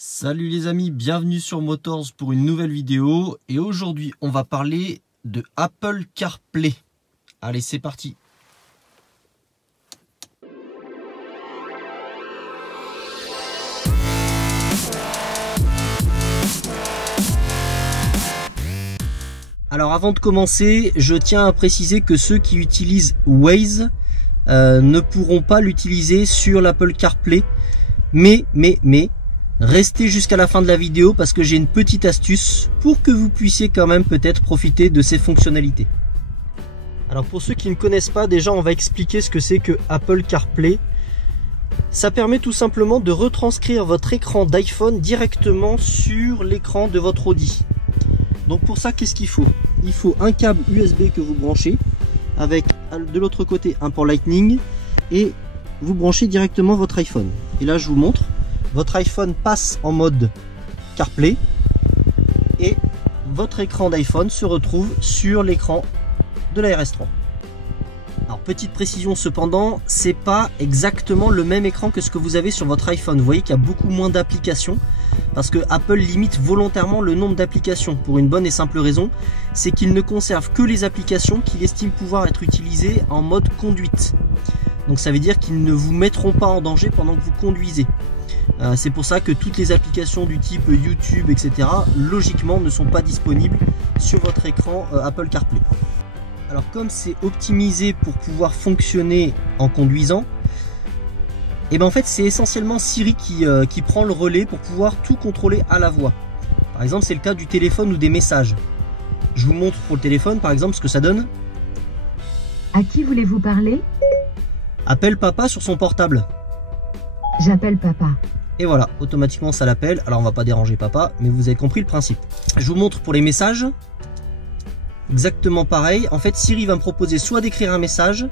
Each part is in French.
Salut les amis, bienvenue sur Motors pour une nouvelle vidéo et aujourd'hui on va parler de Apple CarPlay. Allez, c'est parti. Alors avant de commencer, je tiens à préciser que ceux qui utilisent Waze ne pourront pas l'utiliser sur l'Apple CarPlay, mais restez jusqu'à la fin de la vidéo parce que j'ai une petite astuce pour que vous puissiez quand même peut-être profiter de ces fonctionnalités. Alors pour ceux qui ne connaissent pas, déjà on va expliquer ce que c'est que Apple CarPlay. Ça permet tout simplement de retranscrire votre écran d'iPhone directement sur l'écran de votre Audi. Donc pour ça, qu'est-ce qu'il faut? Il faut un câble USB que vous branchez avec de l'autre côté un port Lightning et vous branchez directement votre iPhone. Et là je vous montre. Votre iPhone passe en mode CarPlay et votre écran d'iPhone se retrouve sur l'écran de la RS3. Alors petite précision cependant, c'est pas exactement le même écran que ce que vous avez sur votre iPhone. Vous voyez qu'il y a beaucoup moins d'applications parce que Apple limite volontairement le nombre d'applications pour une bonne et simple raison, c'est qu'il ne conserve que les applications qu'il estime pouvoir être utilisées en mode conduite. Donc ça veut dire qu'ils ne vous mettront pas en danger pendant que vous conduisez. C'est pour ça que toutes les applications du type YouTube, etc., logiquement ne sont pas disponibles sur votre écran Apple CarPlay. Alors comme c'est optimisé pour pouvoir fonctionner en conduisant, et ben en fait c'est essentiellement Siri qui prend le relais pour pouvoir tout contrôler à la voix. Par exemple c'est le cas du téléphone ou des messages. Je vous montre pour le téléphone par exemple ce que ça donne. À qui voulez-vous parler? Appelle papa sur son portable. J'appelle papa. Et voilà, automatiquement ça l'appelle. Alors on va pas déranger papa, mais vous avez compris le principe. Je vous montre pour les messages. Exactement pareil. En fait, Siri va me proposer soit d'écrire un message,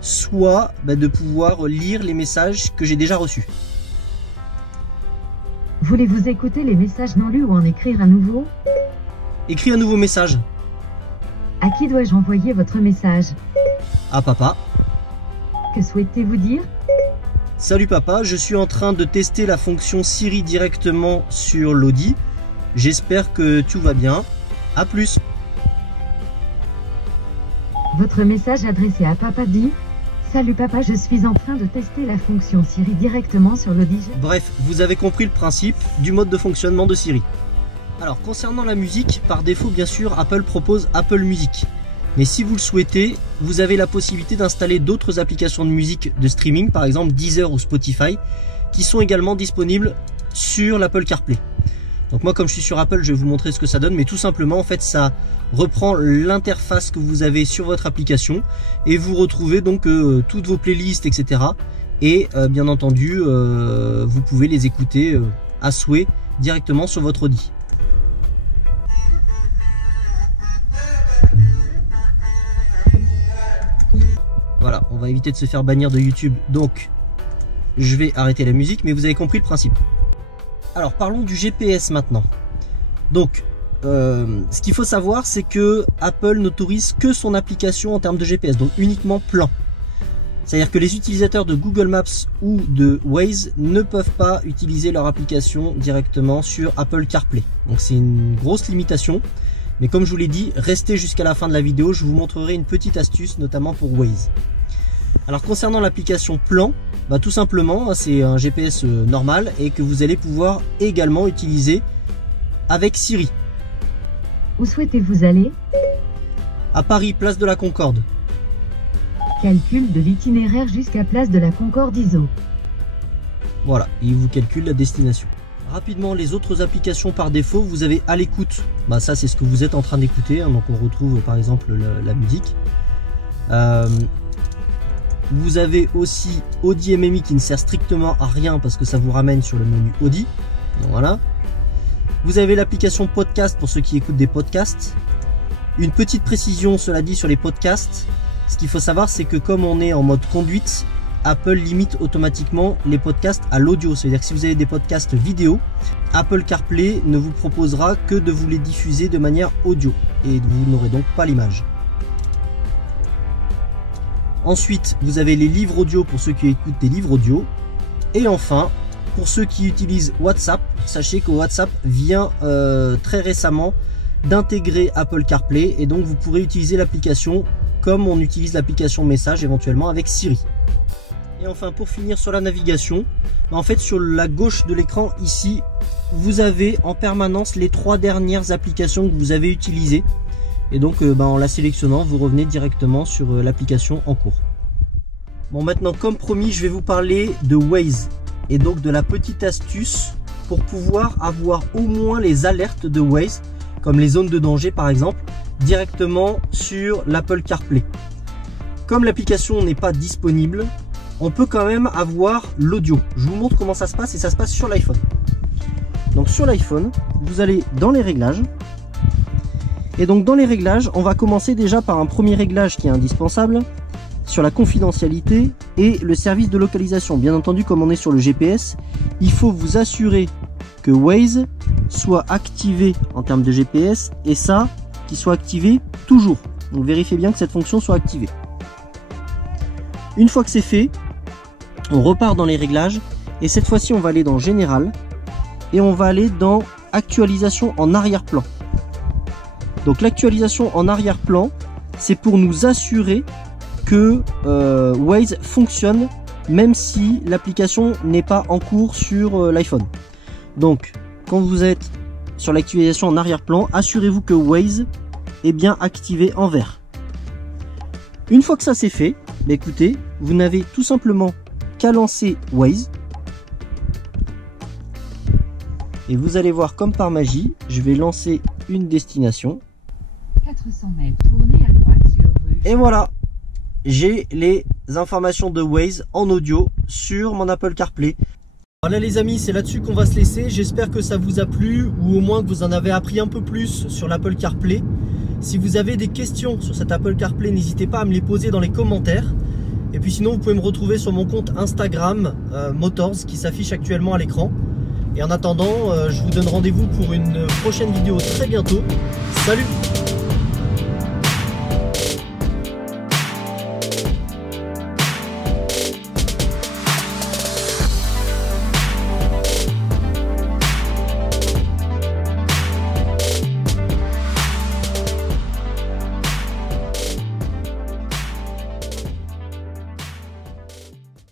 soit de pouvoir lire les messages que j'ai déjà reçus. Voulez-vous écouter les messages non lus ou en écrire un nouveau? Écris un nouveau message. À qui dois-je envoyer votre message? À papa. Que souhaitez-vous dire? Salut papa, je suis en train de tester la fonction Siri directement sur l'Audi. J'espère que tout va bien. A plus. Votre message adressé à papa dit: Salut papa, je suis en train de tester la fonction Siri directement sur l'Audi. Bref, vous avez compris le principe du mode de fonctionnement de Siri. Alors concernant la musique, par défaut bien sûr Apple propose Apple Music. Mais si vous le souhaitez, vous avez la possibilité d'installer d'autres applications de musique de streaming, par exemple Deezer ou Spotify, qui sont également disponibles sur l'Apple CarPlay. Donc moi comme je suis sur Apple, je vais vous montrer ce que ça donne, mais tout simplement en fait ça reprend l'interface que vous avez sur votre application et vous retrouvez donc toutes vos playlists, etc. Et bien entendu, vous pouvez les écouter à souhait directement sur votre Audi. Voilà, on va éviter de se faire bannir de YouTube, donc je vais arrêter la musique, mais vous avez compris le principe. Alors parlons du GPS maintenant. Donc, ce qu'il faut savoir, c'est que Apple n'autorise que son application en termes de GPS, donc uniquement plan. C'est-à-dire que les utilisateurs de Google Maps ou de Waze ne peuvent pas utiliser leur application directement sur Apple CarPlay. Donc c'est une grosse limitation. Mais comme je vous l'ai dit, restez jusqu'à la fin de la vidéo, je vous montrerai une petite astuce, notamment pour Waze. Alors concernant l'application Plan, tout simplement, c'est un GPS normal et que vous allez pouvoir également utiliser avec Siri. Où souhaitez-vous aller? À Paris, place de la Concorde. Calcul de l'itinéraire jusqu'à place de la Concorde ISO. Voilà, il vous calcule la destination. Rapidement, les autres applications par défaut, vous avez à l'écoute. Ça c'est ce que vous êtes en train d'écouter, donc on retrouve par exemple la musique. Vous avez aussi Audi MMI qui ne sert strictement à rien parce que ça vous ramène sur le menu Audi. Donc voilà. Vous avez l'application podcast pour ceux qui écoutent des podcasts. Une petite précision, cela dit, sur les podcasts. Ce qu'il faut savoir, c'est que comme on est en mode conduite, Apple limite automatiquement les podcasts à l'audio. C'est-à-dire que si vous avez des podcasts vidéo, Apple CarPlay ne vous proposera que de vous les diffuser de manière audio. Et vous n'aurez donc pas l'image. Ensuite, vous avez les livres audio pour ceux qui écoutent des livres audio. Et enfin, pour ceux qui utilisent WhatsApp, sachez que WhatsApp vient très récemment d'intégrer Apple CarPlay et donc vous pourrez utiliser l'application comme on utilise l'application message éventuellement avec Siri. Et enfin, pour finir sur la navigation, en fait sur la gauche de l'écran ici, vous avez en permanence les 3 dernières applications que vous avez utilisées. Et donc en la sélectionnant, vous revenez directement sur l'application en cours. Bon, maintenant comme promis, je vais vous parler de Waze et donc de la petite astuce pour pouvoir avoir au moins les alertes de Waze, comme les zones de danger par exemple, directement sur l'Apple CarPlay. Comme l'application n'est pas disponible, on peut quand même avoir l'audio. Je vous montre comment ça se passe et ça se passe sur l'iPhone. Donc sur l'iPhone, vous allez dans les réglages. Et donc dans les réglages, on va commencer déjà par un premier réglage qui est indispensable sur la confidentialité et le service de localisation. Bien entendu, comme on est sur le GPS, il faut vous assurer que Waze soit activé en termes de GPS et ça, qu'il soit activé toujours. Donc vérifiez bien que cette fonction soit activée. Une fois que c'est fait, on repart dans les réglages et cette fois-ci on va aller dans Général et on va aller dans Actualisation en arrière-plan. Donc l'actualisation en arrière-plan, c'est pour nous assurer que Waze fonctionne même si l'application n'est pas en cours sur l'iPhone. Donc quand vous êtes sur l'actualisation en arrière-plan, assurez-vous que Waze est bien activé en vert. Une fois que ça c'est fait, écoutez, vous n'avez tout simplement qu'à lancer Waze et vous allez voir comme par magie, je vais lancer une destination. 400 mètres, tournez à droite sur rue. Et voilà, j'ai les informations de Waze en audio sur mon Apple CarPlay. Voilà les amis, c'est là-dessus qu'on va se laisser. J'espère que ça vous a plu ou au moins que vous en avez appris un peu plus sur l'Apple CarPlay. Si vous avez des questions sur cet Apple CarPlay, n'hésitez pas à me les poser dans les commentaires. Et puis sinon, vous pouvez me retrouver sur mon compte Instagram Motors qui s'affiche actuellement à l'écran. Et en attendant, je vous donne rendez-vous pour une prochaine vidéo très bientôt. Salut!